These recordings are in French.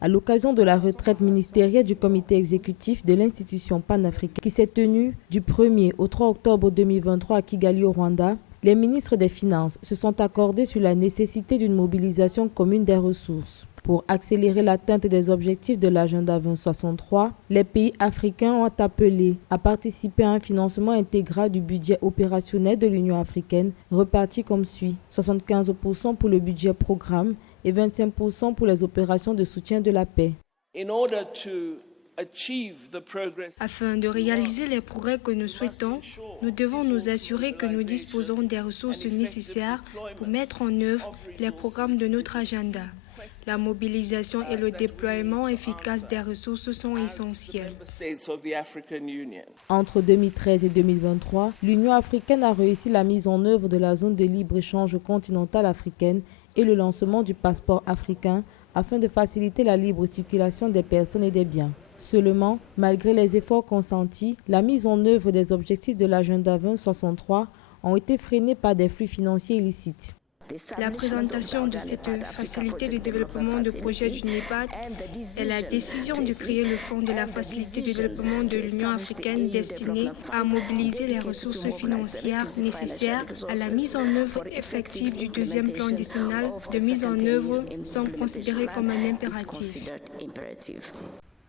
À l'occasion de la retraite ministérielle du comité exécutif de l'institution panafricaine qui s'est tenue du 1er au 3 octobre 2023 à Kigali au Rwanda, les ministres des Finances se sont accordés sur la nécessité d'une mobilisation commune des ressources. Pour accélérer l'atteinte des objectifs de l'agenda 2063, les pays africains ont appelé à participer à un financement intégral du budget opérationnel de l'Union africaine, reparti comme suit: 75% pour le budget programme et 25% pour les opérations de soutien de la paix. Afin de réaliser les progrès que nous souhaitons, nous devons nous assurer que nous disposons des ressources nécessaires pour mettre en œuvre les programmes de notre agenda. La mobilisation et le déploiement efficace des ressources sont essentiels. Entre 2013 et 2023, l'Union africaine a réussi la mise en œuvre de la zone de libre-échange continentale africaine et le lancement du passeport africain afin de faciliter la libre circulation des personnes et des biens. Seulement, malgré les efforts consentis, la mise en œuvre des objectifs de l'agenda 2063 ont été freinés par des flux financiers illicites. La présentation de cette facilité de développement de projet du NEPAD et la décision de créer le Fonds de la facilité de développement de l'Union africaine destiné à mobiliser les ressources financières nécessaires à la mise en œuvre effective du deuxième plan décennal de mise en œuvre sont considérés comme un impératif.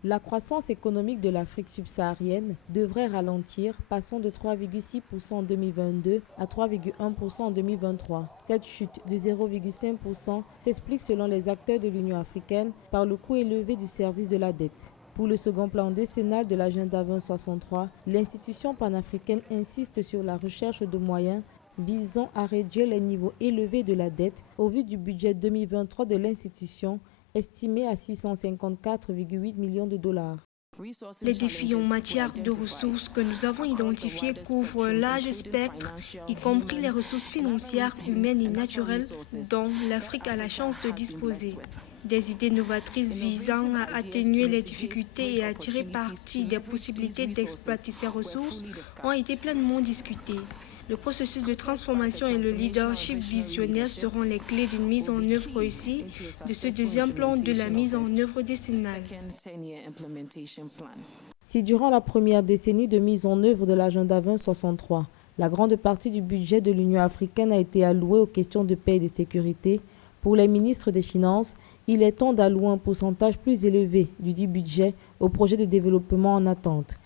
La croissance économique de l'Afrique subsaharienne devrait ralentir, passant de 3,6% en 2022 à 3,1% en 2023. Cette chute de 0,5% s'explique selon les acteurs de l'Union africaine par le coût élevé du service de la dette. Pour le second plan décennal de l'agenda 2063, l'institution panafricaine insiste sur la recherche de moyens visant à réduire les niveaux élevés de la dette au vu du budget 2023 de l'institution, estimé à 654,8 millions de dollars. Les défis en matière de ressources que nous avons identifiés couvrent un large spectre, y compris les ressources financières, humaines et naturelles dont l'Afrique a la chance de disposer. Des idées novatrices visant à atténuer les difficultés et à tirer parti des possibilités d'exploiter ces ressources ont été pleinement discutées. Le processus de transformation et le leadership visionnaire seront les clés d'une mise en œuvre réussie de ce deuxième plan de la mise en œuvre décennale. Si durant la première décennie de mise en œuvre de l'agenda 2063, la grande partie du budget de l'Union africaine a été allouée aux questions de paix et de sécurité, pour les ministres des Finances, il est temps d'allouer un pourcentage plus élevé du dit budget aux projets de développement en attente.